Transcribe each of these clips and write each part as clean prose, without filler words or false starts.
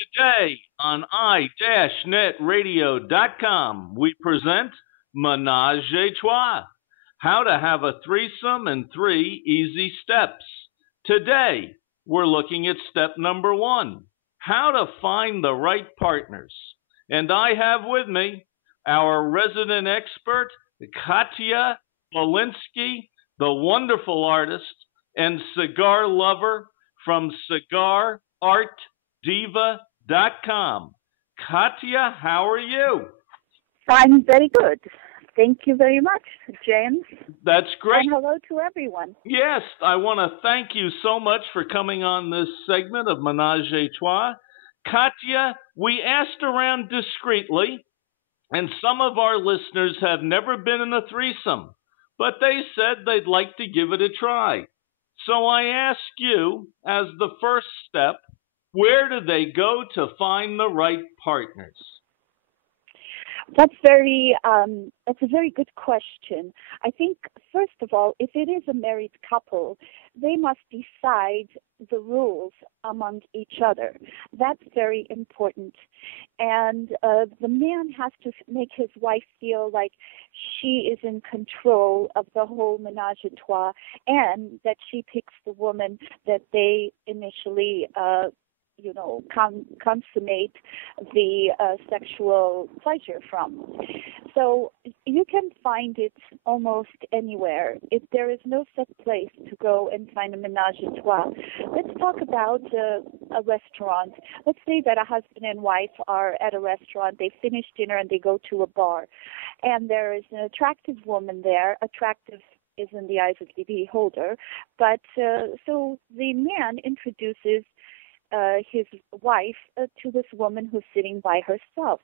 Today on i-netradio.com, we present Menage a Trois, how to have a threesome in 3 easy steps. Today, we're looking at step number 1, how to find the right partners. And I have with me our resident expert, Katya Polinsky, the wonderful artist and cigar lover from cigarartdiva.com. Katya, how are you? I'm very good. Thank you very much, James. That's great. And hello to everyone. Yes, I want to thank you so much for coming on this segment of Menage a Trois. Katya, we asked around discreetly, and some of our listeners have never been in a threesome, but they said they'd like to give it a try. So I ask you, as the first step, where do they go to find the right partners? That's a very good question. I think, first of all, if it is a married couple, they must decide the rules among each other. That's very important. And the man has to make his wife feel like she is in control of the whole menage a trois, and that she picks the woman that they initially consummate the sexual pleasure from. So you can find it almost anywhere. There is no set place to go and find a menage a trois. Let's talk about a restaurant. Let's say that a husband and wife are at a restaurant. They finish dinner and they go to a bar. And there is an attractive woman there. Attractive is in the eyes of the beholder. But so the man introduces his wife to this woman who's sitting by herself.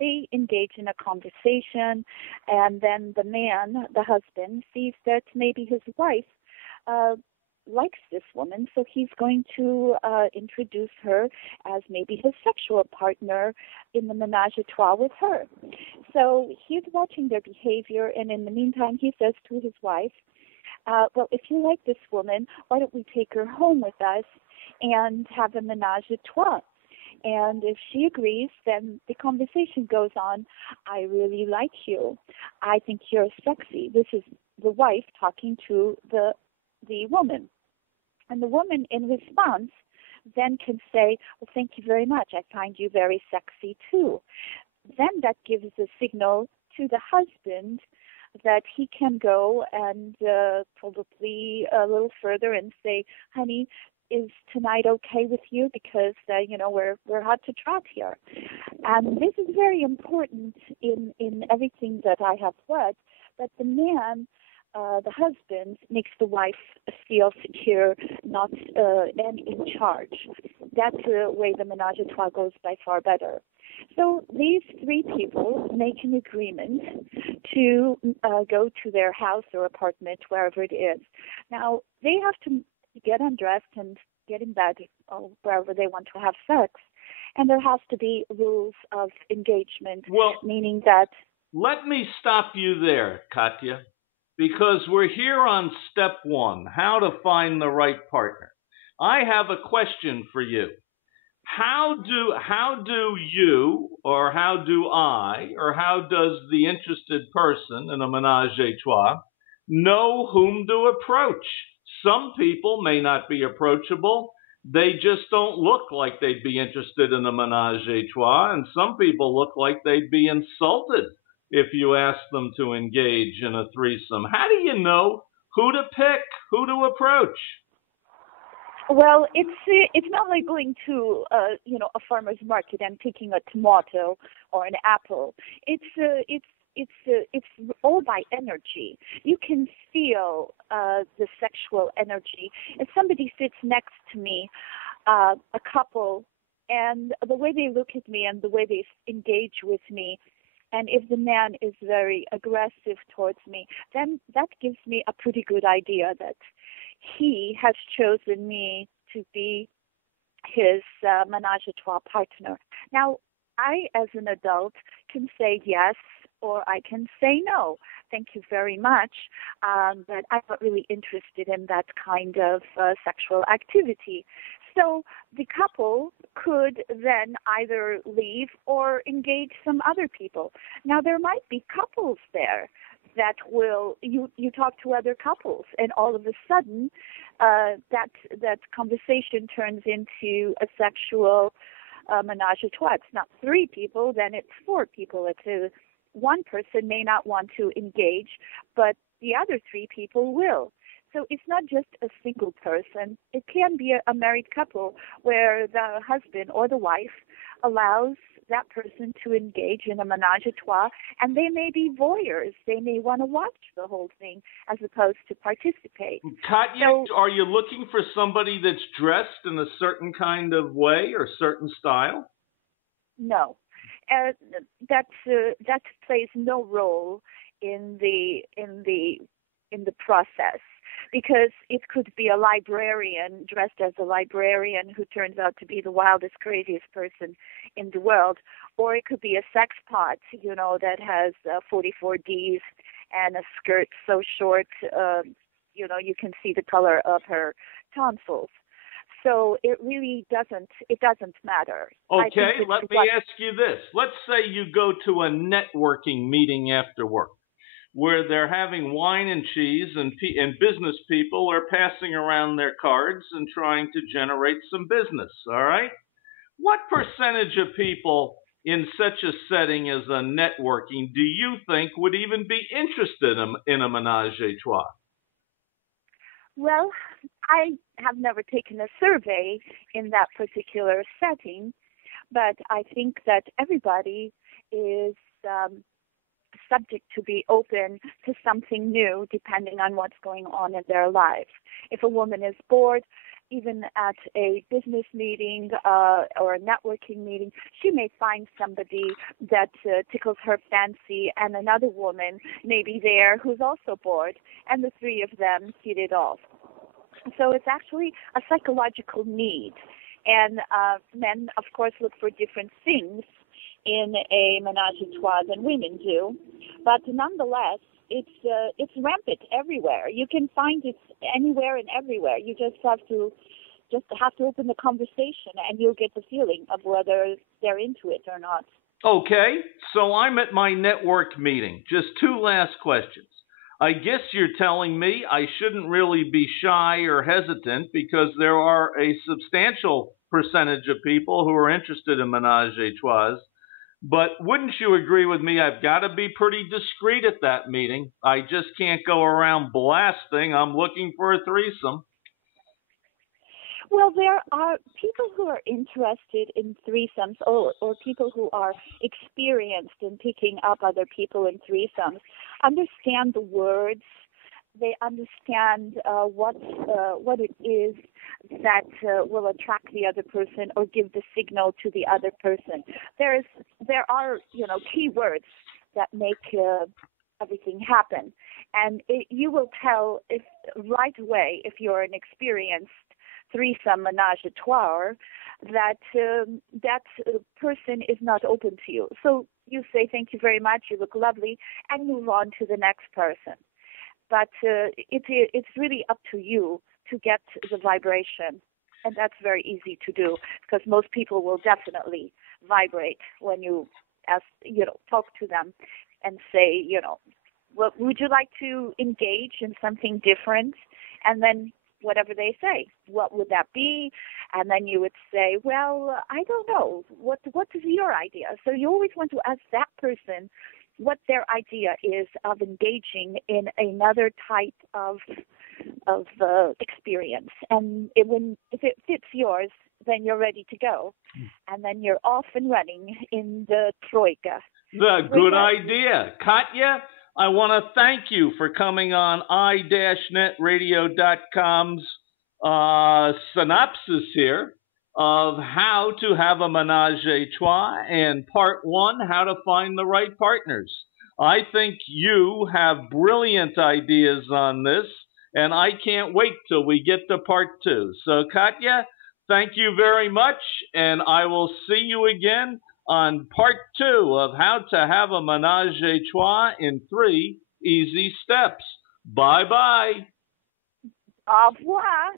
They engage in a conversation, and then the man, the husband, sees that maybe his wife likes this woman, so he's going to introduce her as maybe his sexual partner in the menage a trois with her. So he's watching their behavior, and in the meantime, he says to his wife, well, if you like this woman, why don't we take her home with us and have a menage a trois? And if she agrees, then the conversation goes on. I really like you. I think you're sexy. This is the wife talking to the woman. And the woman, in response, then can say, well, thank you very much. I find you very sexy, too. Then that gives a signal to the husband that he can go and probably a little further and say, honey, is tonight okay with you? Because we're hot to trot here, and this is very important in everything that I have read. That the man, the husband, makes the wife feel secure, not and in charge. That's the way the menage a trois goes by far better. So these three people make an agreement to go to their house or apartment, wherever it is. Now they have to get undressed and get in bed or wherever they want to have sex. And there has to be rules of engagement, meaning that... Let me stop you there, Katya, because we're here on step 1, how to find the right partner. I have a question for you. How do you, or how do I, or how does the interested person in a menage a trois know whom to approach? Some people may not be approachable. They just don't look like they'd be interested in a menage a trois, and some people look like they'd be insulted if you ask them to engage in a threesome. How do you know who to pick, who to approach? Well, it's not like going to a farmer's market and picking a tomato or an apple. It's all by energy. You can feel the sexual energy. If somebody sits next to me, a couple, and the way they look at me and the way they engage with me, and if the man is very aggressive towards me, then that gives me a pretty good idea that he has chosen me to be his menage a trois partner. Now, I, as an adult, can say, yes, or I can say no. Thank you very much, but I'm not really interested in that kind of sexual activity. So the couple could then either leave or engage some other people. Now, there might be couples there that will, you talk to other couples, and all of a sudden that conversation turns into a sexual menage a trois. It's not three people, then it's four people. One person may not want to engage, but the other three people will. So it's not just a single person. It can be a married couple where the husband or the wife allows that person to engage in a menage a trois, and they may be voyeurs. They may want to watch the whole thing as opposed to participate. Katya, are you looking for somebody that's dressed in a certain kind of way or certain style? No, that plays no role in the process, because it could be a librarian dressed as a librarian who turns out to be the wildest, craziest person in the world, or it could be a sex pot, that has 44 Ds and a skirt so short, you can see the color of her tonsils. So it really doesn't matter. Okay, let me ask you this. Let's say you go to a networking meeting after work where they're having wine and cheese, and business people are passing around their cards and trying to generate some business, all right? What percentage of people in such a setting as a networking do you think would even be interested in a menage a trois? Well, I have never taken a survey in that particular setting, but I think that everybody is subject to be open to something new depending on what's going on in their lives. If a woman is bored, even at a business meeting or a networking meeting, she may find somebody that tickles her fancy, and another woman may be there who's also bored, and the three of them hit it off. So it's actually a psychological need. And men, of course, look for different things in a menage a trois than women do. But nonetheless, it's rampant everywhere. You can find it anywhere and everywhere. You just have to open the conversation, and you'll get the feeling of whether they're into it or not. Okay, so I'm at my network meeting. Just two last questions. I guess you're telling me I shouldn't really be shy or hesitant because there are a substantial percentage of people who are interested in menage a trois. But wouldn't you agree with me? I've got to be pretty discreet at that meeting. I just can't go around blasting, I'm looking for a threesome. Well, there are people who are interested in threesomes, or people who are experienced in picking up other people in threesomes, understand the words. They understand what it is that will attract the other person or give the signal to the other person. There are key words that make everything happen, and you will tell if right away if you're an experienced threesome menage a trois that that person is not open to you. So you say thank you very much, you look lovely, and move on to the next person. But it's really up to you to get the vibration, and that's very easy to do because most people will definitely vibrate when you talk to them and say, well, would you like to engage in something different? And then whatever they say, what would that be? And then you would say, well, I don't know. What is your idea? So you always want to ask that person what their idea is of engaging in another type of experience. And if it fits yours, then you're ready to go. And then you're off and running in the troika. Good idea. Katya, I want to thank you for coming on i-netradio.com's synopsis here of how to have a menage a trois, and part one, how to find the right partners. I think you have brilliant ideas on this, and I can't wait till we get to part two. So, Katya, thank you very much, and I will see you again on part 2 of how to have a menage a trois in 3 easy steps. Bye bye. Au revoir.